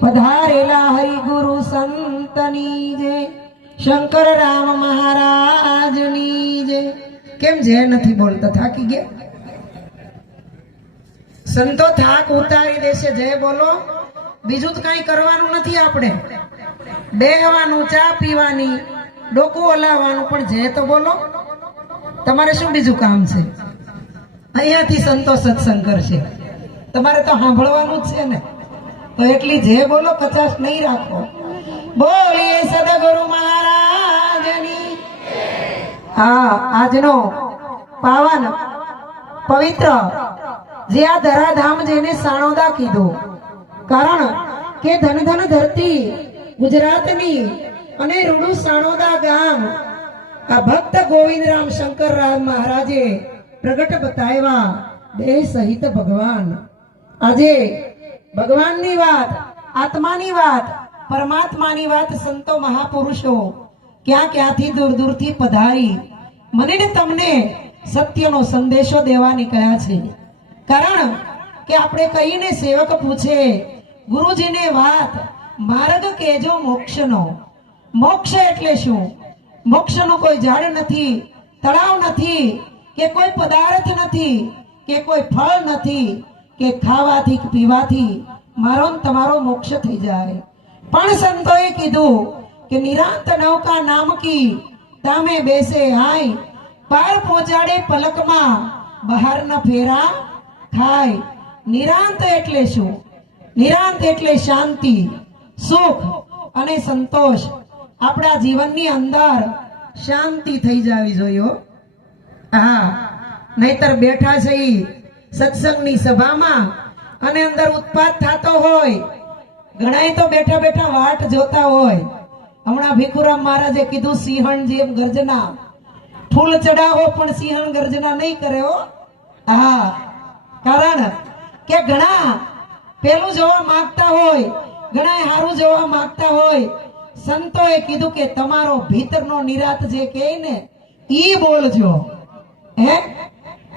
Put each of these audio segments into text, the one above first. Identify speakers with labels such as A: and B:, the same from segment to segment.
A: પધારેલા હરિ ગુરુ સંતની જે, શંકર રામ મહારાજની જે. કેમ જે નથી બોલતા? થાકી ગયા? સંતો થાક ઉતારી દેશે જય બોલો. બીજું તો કઈ કરવાનું નથી આપણે. બેહવાનું, ચા પીવાની, ડોકું હલાવવાનું પણ જય તો બોલો. તમારે શું બીજું કામ છે? અહીંયાથી સંતો સત્સંગ કરશે. તમારે તો સાંભળવાનું જ છે ને. તો એટલી જે બોલો પચાસ નહીં રાખો. બોલીએ સદગુરુ મહારાજની. હા, આજનો પાવન પવિત્ર જે આ ધરાધામ જેને સાણોદા કીધું. કારણ કે ધન ધન ધરતી ગુજરાતની અને રૂડુ સાણોદા ગામ આ ભક્ત ગોવિંદરામ શંકરરામ મહારાજે પ્રગટ બતાવ્યા, દેહ સહિત ભગવાન. આજે ભગવાનની વાત, આત્માની વાત, પરમાત્માની વાત સંતો મહાપુરુષો ક્યાં ક્યાંથી દૂર દૂરથી પધારી? મને ને તમને સત્યનો સંદેશો દેવા નીકળ્યા છે? કારણ કે આપણે કહીને સેવક પૂછે, ગુરુજીને વાત, માર્ગ કેજો મોક્ષનો. મોક્ષ એટલે શું? મોક્ષનો કોઈ ઝાડ નથી, તળાવ નથી, કે કોઈ પદાર્થ નથી, કે કોઈ ફળ નથી. કે ખાવાથી પીવાથી મારો તમારો મોક્ષ થઈ જાય. પણ સંતોએ કીધું કે નિરાંત નૌકા નામકી તામે બેસે હાય પાર પહોંચાડે પલકમાં, બહારના ફેરા ખાય. નિરાંત એટલે શું? નિરાંત એટલે શાંતિ, સુખ અને સંતોષ. આપણા જીવનની અંદર શાંતિ થઈ જવી જોઈએ હા. નહીતર બેઠા છે સત્સંગની સભામાં અને અંદર ઉત્પાદ થતો હોય, ઘણાય તો બેઠા બેઠા વાટ જોતા હોય. હમણાં ભીખુરામ મહારાજે કીધું, સિંહણ જેમ ગર્જના. ફૂલ ચડાવો, પણ સિંહણ ગર્જના નહીં કરે હો. કારણ કે ઘણા પેલું જોવા માંગતા હોય ઘણા હારું જોવા માંગતા હોય. સંતોએ કીધું કે તમારો ભીતરનો નિરાત જે કહે ને, ઈ બોલજો. હે?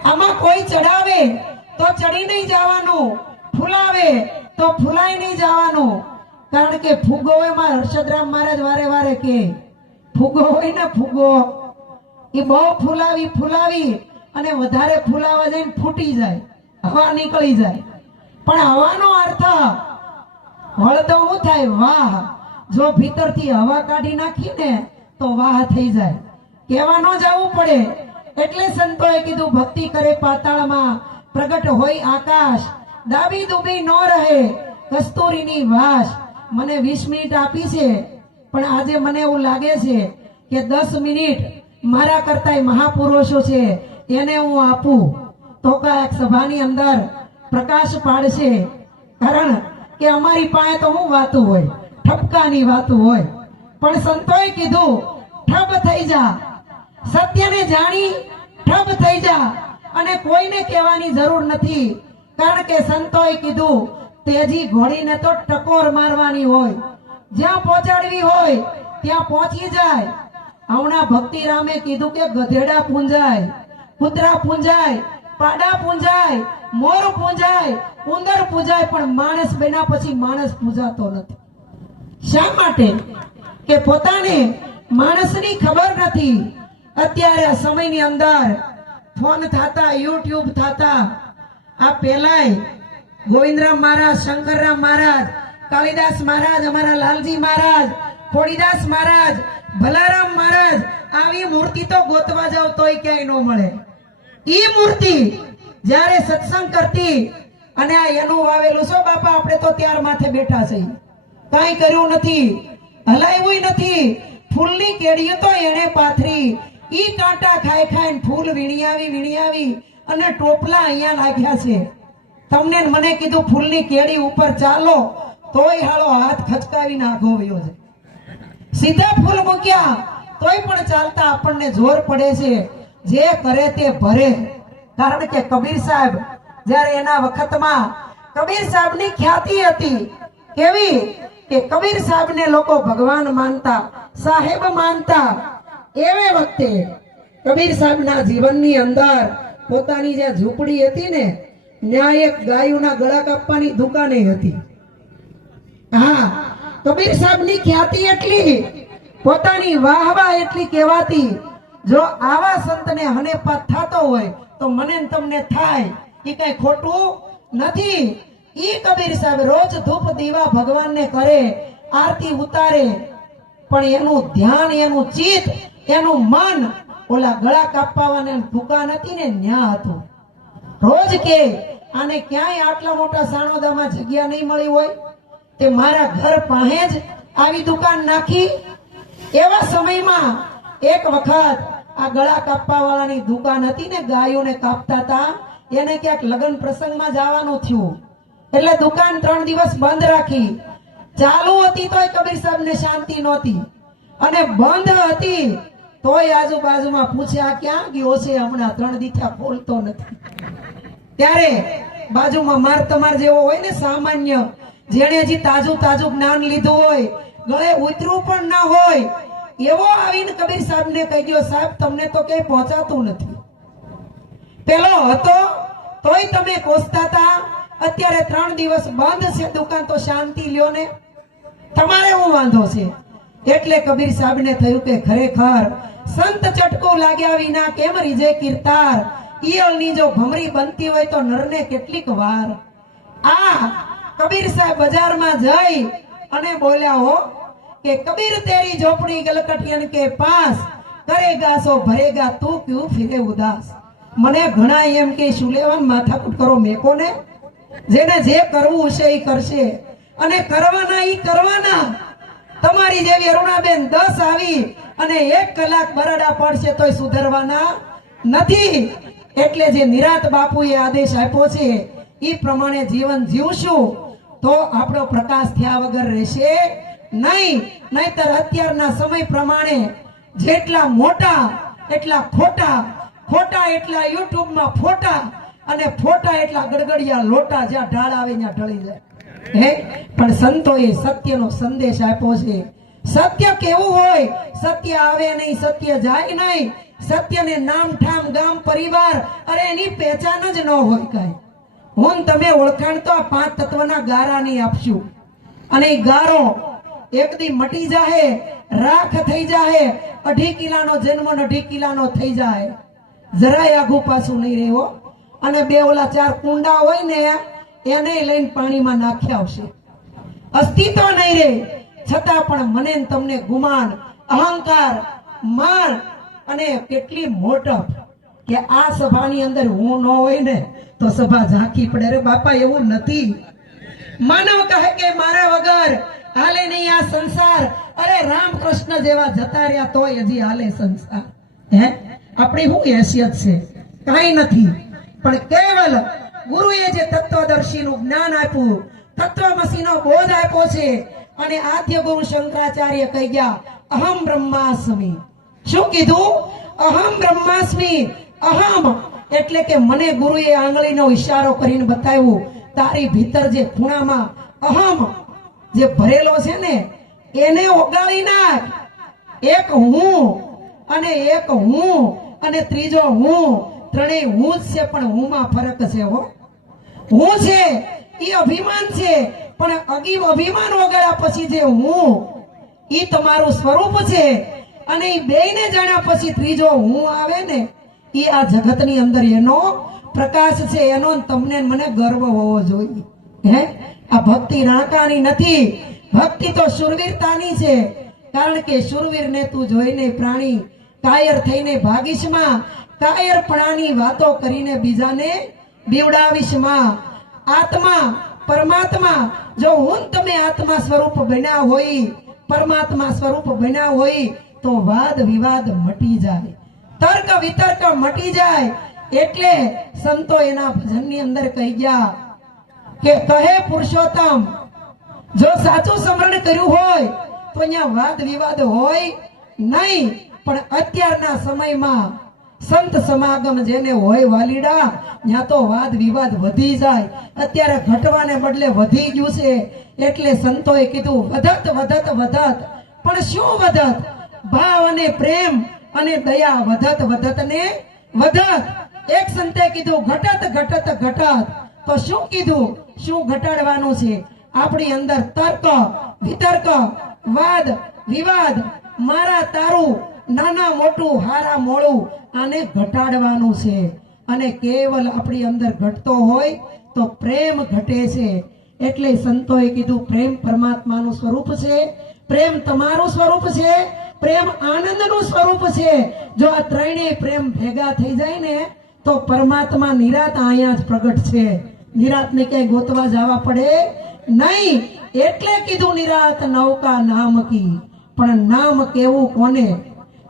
A: આમાં કોઈ ચડાવે તો ચડી નહીં જવાનું, ફૂલાવે તો ફૂલાઈ નહીં જવાનું. કારણ કે ફૂગો એમાં હર્ષદરામ મહારાજ વારે વારે કે, ફૂગો હોય ને ફૂગો એ બહુ ફૂલાવી ફૂલાવી અને વધારે ફૂલાવા જઈને ફૂટી જાય, હવા નીકળી જાય. પણ હવાનો અર્થ વળતો શું થાય, વાહ. જો ભીતરથી હવા કાઢી નાખી ને તો વાહ થઈ જાય. કહેવા ન જવું પડે. એટલે સંતોએ કીધું, ભક્તિ કરે પાતાળમાં, પ્રગટ હોય આકાશ, દાબી દુબી ન રહે, કસ્તુરીની વાસ. મને વીસ મિનિટ આપી છે, પણ આજે મને એવું લાગે છે કે દસ મિનિટ મારા કરતા મહાપુરુષો છે, એને હું આપું. તો કાંઈક સભાની અંદર પ્રકાશ પાડશે. કારણ કે અમારી પાસે તો હું વાતું હોય, ઠપકાની વાતું હોય. પણ સંતોએ કીધું, ઠપ થઈ જા સત્યને જાણી ઠપ થઈ જા અને કોઈને કહેવાની જરૂર નથી. કારણ કે સંતોએ કીધું, તેજી ઘોડીને તો ટકોર મારવાની હોય. જ્યાં પહોંચાડવી હોય, ત્યાં પહોંચી જાય. હમણાં ભક્તિરામે કીધું કે ગધેડા પૂંજાય, કૂતરા પૂંજાય, પાડા પૂંજાય, મોર પૂંજાય, ઉંદર પૂજાય, પણ માણસ બેના પછી માણસ પૂજાતો નથી. શા માટે? કે પોતાને માણસની ખબર નથી. અત્યારે આ સમયની અંદર ફોન થતા, યુટ્યુબ થતા, આ પેલાય ગોવિંદરામ મહારાજ, શંકરરામ મહારાજ કાળીદાસ મહારાજ, અમારા લાલજી મહારાજ ખોડીદાસ મહારાજ, ભલારામ મહારાજ, આવી મૂર્તિ તો ગોતવા જાવ તોય ક્યાંય ન મળે. ઈ મૂર્તિ જ્યારે સત્સંગ કરતી અને આ એનું વાવેલું છો બાપા આપણે તો ત્યાર માથે બેઠા છે કાંઈ કર્યું નથી, હલાવ્યું નથી, ફૂલની કેડીઓ તો એણે પાથરી ઈ કાંટા ખાઈ ખાઈને ફૂલ વીણિયાવી વીણિયાવી અને ટોપલા અહીંયા લાગ્યા છે. તમને મને કીધું ફૂલની કેડી ઉપર ચાલો, તોય હાલો હાથ ખચકાવી નાખો વયો છે સીધા ફૂલ મૂક્યા, તોય પણ ચાલતા આપણને જોર પડે છે. જે કરે તે ભરે. કારણ કે કબીર સાહેબ જ્યારે એના વખતમાં કબીર સાહેબની ખ્યાતિ હતી, કેવી? કે કબીર સાહેબને લોકો ભગવાન માનતા, સાહેબ માનતા એવે વખતે કબીર સાહેબના જીવનની અંદર પોતાની જે ઝૂંપડી હતી ને ત્યાં એક ગાયોના ગળા કાપવાની દુકાને હતી. હા, કબીર સાહેબની ખ્યાતિ એટલી, પોતાની વાહવા એટલી કહેવાતી, જો આવા સંતને હનેપાત થતો હોય, તો મને તમને થાય, એ કઈ ખોટું નથી. ઈ કબીર સાહેબ રોજ ધૂપ દીવા ભગવાનને કરે, આરતી ઉતારે, પણ એનું ધ્યાન, એનું ચિત્ત એનું મન ઓલા ગળા કાપવાને દુકાન હતી ને ન્યા હતું. રોજ કે આને ક્યાંય આટલા મોટા સાણોદામાં જગ્યા નહીં મળી હોય? તે મારા ઘર પાસે જ આવી દુકાન નાખી. એવા સમયમાં એક વખત આ ગળા કાપવા વાળાની દુકાન હતી ને ગાયોને કાપતા હતા એને ક્યાંક લગ્ન પ્રસંગમાં જવાનું થયું. એટલે દુકાન ત્રણ દિવસ બંધ રાખી. ચાલુ હતી તોય કબીર સાહેબને શાંતિ નહોતી. અને બંધ હતી તોય આજુબાજુમાં પૂછ્યા ક્યાં? ગયો છે હમણાં ત્રણ દીઠા બોલતો નથી. ત્યારે બાજુમાં માર તમાર જેવો હોય ને સામાન્ય, જેણે હજી તાજું તાજું જ્ઞાન લીધું હોય, ગળે ઉતરું પણ ના હોય, એવો આવીને કબીર સાહેબને કહી ગયો સાહેબ, તમને તો ક્યાંય પહોંચાતું નથી. પેલો હતો, તોય તમે કોસતા હતા અત્યારે ત્રણ દિવસ બંધ છે દુકાન, તો શાંતિ લ્યો ને. તમારે હું વાંધો છે? એટલે કબીર સાહેબને થયું કે ખરેખર સંત ચટકો લાગ્યા વિના કેમ રીજે કીર્તાર? ઈયળની જો ભમરી બનતી હોય તો નરને કેટલીક વાર. આ કબીર સાહેબ બજારમાં જઈ અને બોલ્યા, હો, કે કબીર તેરી ઝોપડી ગલકટિયન કે પાસ? કરેગા સો ભરેગા, તું ક્યું ફિરે ઉદાસ? મને ઘણા એમ કે શું લેવાનું? માથાકૂટ કરો મેકો ને જેને જે કરવું છે એ કરશે. અને કરવાના એ કરવાના. તમારી જેવી અરુણાબેન દસ આવી અને એક કલાક બરાડા પડશે તોય સુધરવાના નથી. એટલે જે નિરાત બાપુએ આદેશ આપ્યો છે એ પ્રમાણે જીવન જીવશું. તો આપણો પ્રકાશ થયા વગર રહેશે નહીં. નહીતર અત્યારના સમય પ્રમાણે જેટલા મોટા, એટલા ખોટા ખોટા એટલા યુટ્યુબમાં ફોટા અને ફોટા એટલા ગડગડિયા લોટા જ્યાં ઢાળ આવે ત્યાં ઢળી જાય. હે? પણ સંતોએ સત્યનો સંદેશ આપ્યો છે સત્ય કેવું હોય? સત્ય આવે નહીં, સત્ય જાય નહીં. સત્યને નામ ઠામ ગામ, પરિવાર, અરે એની પહેચાન જ ન હોય કઈ. હું તમે ઓળખાણ તો આ પાંચ તત્વના ગારાની આપશું. અને ગારો એક દી મટી જાહે, રાખ થઈ જાહે, અઢી કિલાનો જન્મ અઢી કિલાનો થઈ જાય. જરાય આઘું પાછું નહીં રહેવો અને બે ઓલા ચાર કુંડા હોય ને, એને લઈને પાણીમાં નાખ્યા આવશે. અસ્તિત્વ નહીં રહે છતાં પણ મને તમને ગુમાન, અહંકાર માન અને કેટલી મોટપ કે આ સભાની અંદર હું ન હોય ને, તો સભા ઝાંકી પડે. રે બાપા, એવું નથી. માનવ કહે કે મારા વગર હાલે નહીં આ સંસાર. અરે રામકૃષ્ણ જેવા જતા રહ્યા તોય હજી હાલે સંસાર. હે? આપણી શું હેસિયત છે? કાંઈ નથી. પણ કેવલ ગુરુએ જે તત્વદર્શીનું જ્ઞાન આપ્યું, તત્વમસીનો બોધ આપ્યો છે અને આદ્ય ગુરુ શંકરાચાર્ય કહી ગયા, અહમ બ્રહ્માસ્મી. શું કીધું? અહમ બ્રહ્માસ્મી. અહમ. એટલે કે મને ગુરુએ આંગળીનો ઈશારો કરીને બતાવ્યું, તારી ભીતર જે ખૂણામાં અહમ જે ભરેલો છે ને, એને ઓગાળી નાખ. એક હું અને એક હું અને ત્રીજો હું, ત્રણેય હું જ છે, પણ હું માં ફરક છે હો. હું છે? એ અભિમાન છે. પણ અગી અભિમાન વગાડ્યા પછી જે હું, ઈ તમારું સ્વરૂપ છે. અને ઈ બેયને જાણ્યા પછી ત્રીજો હું આવે ને એ આ જગતની અંદર એનો પ્રકાશ છે. એનો તમને મને ગર્વ હોવો જોઈએ. હે? આ ભક્તિ રાંકાની નથી. ભક્તિ તો શુરવીરતાની છે. કારણ કે શુરવીરને તું જોઈને પ્રાણી કાયર થઈને ભાગીશમાં કાયરપણાની વાતો કરીને બીજાને બીવડાવીશમાં આત્મા, પરમાત્મા જો હું તમે આત્મા સ્વરૂપ બન્યા હોય, પરમાત્મા સ્વરૂપ બન્યા હોય, તો વાદ વિવાદ મટી જાય. તર્ક વિતર્ક મટી જાય. એટલે સંતો એના ભજનની અંદર કહી ગયા કે કહે પુરુષોત્તમ, જો સાચું સ્મરણ કર્યું હોય, તો અહીંયા વાદ વિવાદ હોય નહીં, પણ અત્યારના સમયમાં સંત સમાગમ જેને હોય વાલીડા ત્યાં તો વાદ વિવાદ વધી જાય. અત્યારે ઘટવાને બદલે વધી ગયું છે. એટલે સંતોએ કીધું, વધત વધત વધત. પણ શું વધત? ભાવ અને પ્રેમ અને દયા વધત વધત ને વધત. એક સંતે કીધું, ઘટત ઘટત ઘટત. તો શું કીધું? શું ઘટાડવાનું છે? આપણી અંદર તર્ક, વિતર્ક, વાદ, વિવાદ, મારા તારું નાના મોટું હારા મોડું આને ઘટાડવાનું છે. અને કેવલ આપણી અંદર ઘટતો હોય તો પ્રેમ ઘટે છે. એટલે સંતોએ કીધું, પ્રેમ પરમાત્માનું સ્વરૂપ છે. પ્રેમ તમારું સ્વરૂપ છે. પ્રેમ આનંદનું સ્વરૂપ છે. જો આ ત્રણેય પ્રેમ ભેગા થઈ જાય ને, તો પરમાત્મા નિરાત અહીંયા જ પ્રગટ છે. નિરાતને ક્યાંય ગોતવા જવા પડે નહીં. એટલે કીધું નિરાત નૌકા નામ કી પણ નામ કેવું કોને?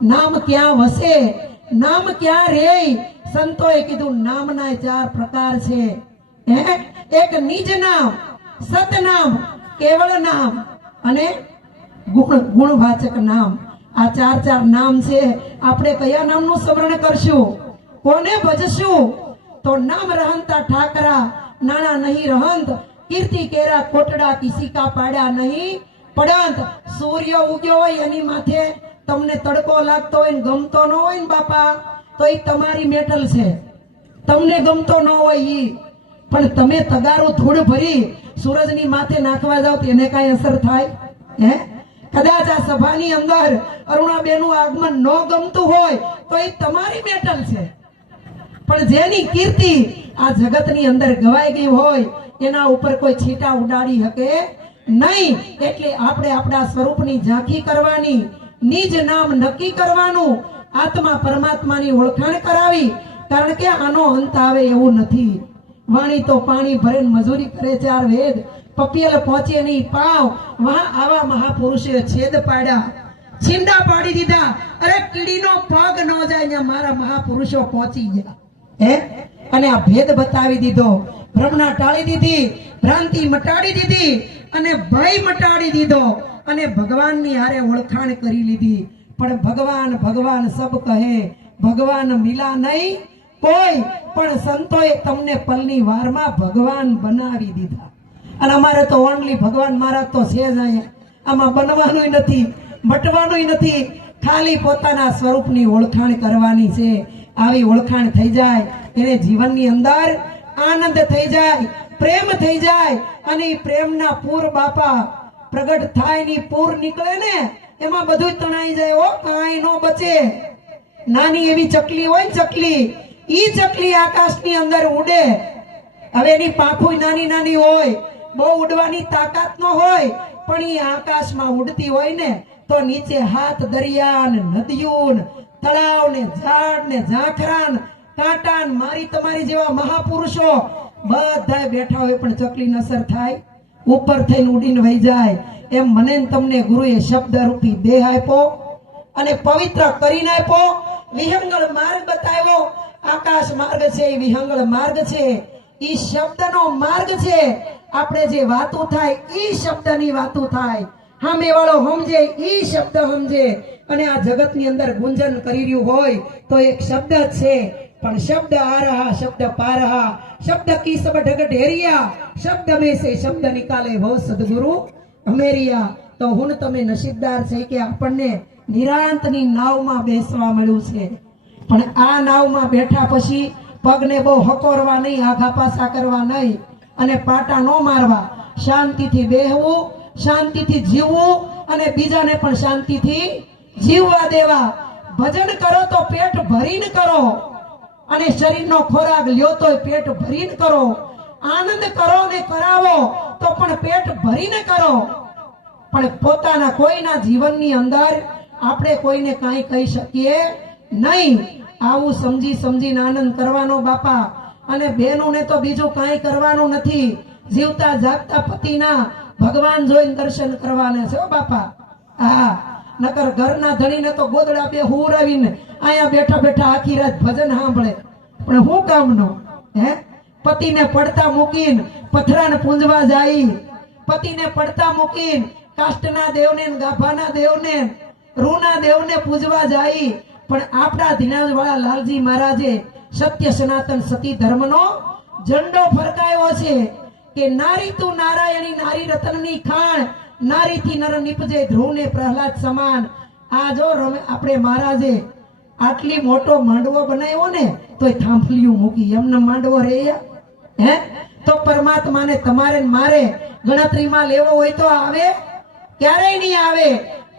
A: નામ ક્યાં વસે? નામ ક્યાં રે? સંતોએ કીધું, નામના ચાર પ્રકાર છે. હે? એક નિજ નામ, સતનામ, કેવળ નામ અને ગુણ, ગુણવાચક નામ. આ ચાર ચાર નામ છે. આપણે કયા નામનું સ્મરણ કરશું? કોને ભજશું? તો નામ રહંતા ઠાકરા, નાણા નહીં રહંત, કીર્તિ કેરા કોટડા કિસિકા પાડ્યા નહીં. પડંત, સૂર્ય ઉગ્યો હોય એની માથે તમને તડકો લાગતો હોય ને ગમતો ન હોય ને બાપા, તો એ તમારી મેટલ છે. તમને ગમતો ન હોય એ પણ તમે તગારું ધૂળ ભરી સૂરજની માથે નાખવા જાવ તેને કાંઈ અસર થાય? હે? કદાચ આ સભાની અંદર અરુણાબેનનું આગમન ન ગમતું હોય તો એ તમારી મેટલ છે. પણ જેની કીર્તિ આ જગતની અંદર ગવાઈ ગઈ હોય, એના ઉપર કોઈ છીટા ઉડાડી શકે નહીં. એટલે આપણે આપણા સ્વરૂપની ઝાંખી કરવાની નિજ નામ નક્કી કરવાનું. આત્મા પરમાત્માની ઓળખાણ કરાવી. કારણ કે આનો અંત આવે એવું નથી. વાણી તો પાણી ભરે મજૂરી કરે ચાર વેદ. પપિયલ પહોંચે નહીં, પાવ. વહા, આવા મહાપુરુષે છેદ પાડ્યા. છીંડા પાડી દીધા. અરે, કીડીનો પગ ન જાય અહીંયા મારા મહાપુરુષો પહોંચી ગયા. હે? અને આ ભેદ બતાવી દીધો. ભ્રમણા ટાળી દીધી, ભ્રાંતિ મટાડી દીધી અને ભય મટાડી દીધો. અને ભગવાનની હારે ઓળખાણ કરી લીધી. પણ ભગવાન ભગવાન સબ કહે, ભગવાન મિલા નહીં, કોઈ, પણ સંતોએ તમને પલની વારમાં ભગવાન બનાવી દીધા. અને અમારે તો ઓનલી ભગવાન મારા તો છે જ અહીંયા. આમાં બનવાનું નથી મટવાનું નથી, ખાલી પોતાના સ્વરૂપની ઓળખાણ કરવાની છે. આવી ઓળખાણ થઈ જાય, એને જીવનની અંદર આનંદ થઈ જાય, પ્રેમ થઈ જાય, અને પ્રેમના પૂર બાપા પ્રગટ થાયની પૂર નીકળે ને, એમાં બધું તણાઈ જાય ઓ કાંઈ નો બચે. નાની એવી ચકલી હોય ચકલી, ઈ ચકલી આકાશની અંદર ઉડે. હવે એની પાંખો નાની નાની હોય, બહુ ઉડવાની તાકાત ન હોય, પણ ઈ આકાશમાં ઉડતી હોય ને, તો નીચે હાથ દરિયા ને નદીઓ ને તળાવ ને ઝાડ ને ઝાખરા ને મારી તમારી જેવા મહાપુરુષો બધા બેઠા હોય પણ ચકલી અસર થાય. ઉપર થઈને ઉડીને વહી જાય. એમ મને તમને ગુરુએ શબ્દ રૂપી દેહ આપ્યો અને પવિત્ર કરીને આપ્યો. વિહંગળ માર્ગ બતાવ્યો. આકાશ માર્ગ છે, એ વિહંગળ માર્ગ છે. ઈ શબ્દનો માર્ગ છે. આપણે જે વાતો થાય, ઈ શબ્દની વાતો થાય. હામે વાળો સમજે, ઈ શબ્દ સમજે. અને આ જગતની અંદર ગુંજન કરી રહ્યું હોય તો એક શબ્દ છે પણ શબ્દ આ રહા શબ્દ પા રહા શબ્દ કી સબ ઢગ ઢેરિયા શબ્દ મેં શબ્દ નિકાલે ભવ સદગુરુ અમેરિયા. તો હું તમે નસીબદાર છે કે આપણને નિરાંતની નાવમાં બેસવા મળ્યું છે. પણ આ નાવમાં બેઠા પછી પગને બહુ હકોરવા નહીં, આઘા પાછા કરવા નહીં અને પાટા ન મારવા. શાંતિથી બેહવું, શાંતિથી જીવવું અને બીજાને પણ શાંતિથી જીવવા દેવા. ભજન કરો તો પેટ ભરીને કરો. અને શરીરનો ખોરાક લ્યો તો પેટ ભરીને કરો. આનંદ કરો ને કરાવો તો પણ પેટ ભરીને કરો. પણ પોતાના કોઈના જીવનની અંદર આપણે કોઈને કાંઈ કહી શકીએ નહીં. આવું સમજી સમજીને આનંદ કરવાનો બાપા. અને બહેનોને તો બીજું કાંઈ કરવાનું નથી. જીવતા જાગતા પતિના ભગવાન જોઈને દર્શન કરવાના છે બાપા. હા. નકર ઘરના ધણીને તો ગોદડા બે હુરાવીને અહીંયા બેઠા બેઠા આખી રાત ભજન સાંભળે. પણ શું કામનો? હે? પતિને પડતા મૂકીને પથરાને પૂંજવા જાય. પતિને પડતા મૂકીને કાષ્ટના દેવને ગાભાના દેવને રૂના દેવને પૂજવા જાય. પણ આપણા ધીનાજવાળા લાલજી મહારાજે સત્ય સનાતન સતી ધર્મનો ઝંડો ફરકાયો છે કે નારી તું નારાયણી, નારી રતનની ખાણ, નારીથી નર નીપજે ધ્રુવને પ્રહલાદ સમાન. આ જો રમે આપણે મહારાજે આટલી મોટો માંડવો બનાવ્યો ને, તોય થાંભલિયું મૂકી. એમને માંડવો રે. હે? તો પરમાત્માને તમારે મારે ગણતરીમાં લેવો હોય તો આવે? ક્યારેય નહીં આવે.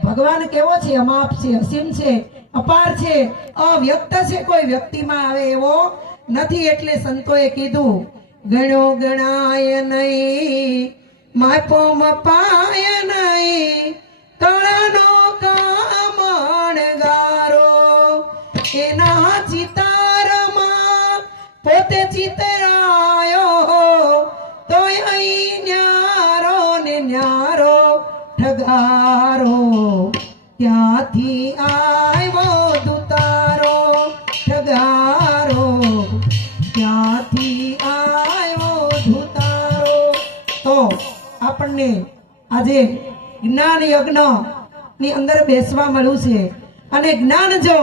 A: ભગવાન કેવો છે? અમાપ છે, અસીમ છે, અપાર છે, અવ્યક્ત છે કોઈ વ્યક્તિમાં આવે એવો નથી એટલે સંતોએ કીધું ગણો ગણાય નહીં, માપો મપાય નહીં આજે જ્ઞાન યજ્ઞની અંદર બેસવા મળ્યું છે. અને જ્ઞાન જો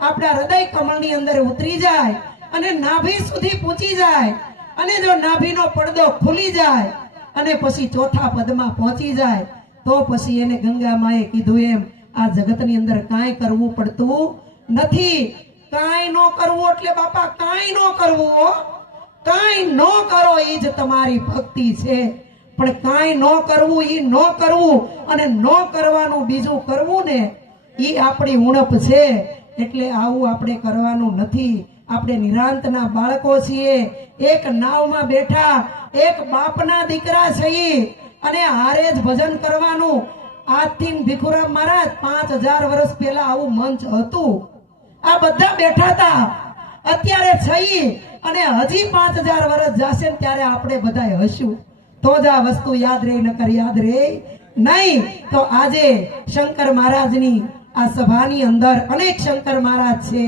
A: આપણા હૃદય કમળની અંદર ઉતરી જાય અને નાભી સુધી પહોંચી જાય, અને જો નાભીનો પડદો ખુલી જાય અને પછી ચોથા પદમાં પહોંચી જાય, તો પછી એને ગંગા માએ કીધું એમ, આ જગતની અંદર કાંઈ કરવું પડતું નથી. કાંઈ ન કરવું એટલે બાપા કાંઈ ન કરવું કાંઈ ન કરો એ જ તમારી ભક્તિ છે. પણ કાંઈ ન કરવું એ ન કરવું અને ન કરવાનું બીજું કરવું ને એ આપણી ઉણપ છે. એટલે આવું આપણે કરવાનું નથી. આપણે નિરાંતના બાળકો છીએ. એક નાવમાં બેઠા, એક બાપના દીકરા છીએ અને હારે જ ભજન કરવાનું. આજથી ભીખુરામ મહારાજ પાંચ હજાર વર્ષ પહેલા આવું મંચ હતું. આ બધા બેઠા હતા અત્યારે છઈ અને હજી પાંચ હજાર વર્ષ જશે ત્યારે આપણે બધા હશું. તો જ આ વસ્તુ યાદ રહે નકર યાદ રહે નહીં. તો આજે શંકર મહારાજની આ સભાની અંદર અનેક શંકર મહારાજ છે.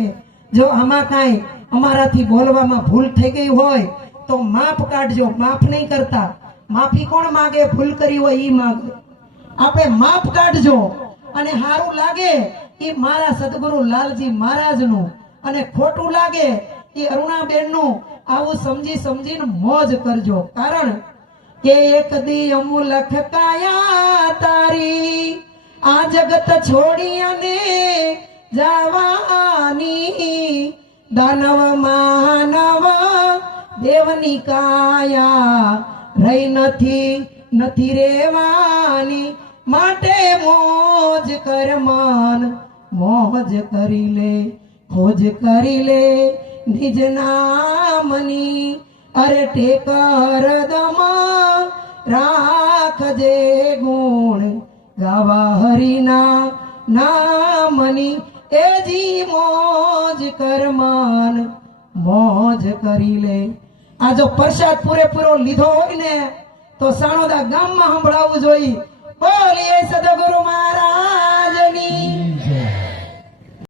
A: જો આમાં કાંઈ અમારાથી બોલવામાં ભૂલ થઈ ગઈ હોય, તો માફ કાઢજો. માફ નહીં કરતા. માફી કોણ માગે? ભૂલ કરી હોય ઈ માગે. આપણે માફ કાઢજો. અને સારું લાગે એ મારા સદગુરુ લાલજી મહારાજનું. અને ખોટું લાગે એ અરુણાબેનનું. આવું સમજી સમજીને મોજ કરજો. કારણ કે એક દી અમુલખ કાયા તારી. આ જગત છોડી અને જવાની. દાનવ, માનવ, દેવની કાયા રહી નથી નથી રેવાની માટે મોજ કર મન, મોજ કરી લે, ખોજ કરી લે નિજ નામની. અરે ટેકર દમ રાખજે ગુણ. ગાવા હરિના નામની એ જી મોજ કરમાન. મોજ કરી લે. આ જો પ્રસાદ પૂરેપૂરો લીધો હોય ને, તો સાણોદા ગામમાં સંભળાવવું જોઈએ. બોલીએ સદગુરુ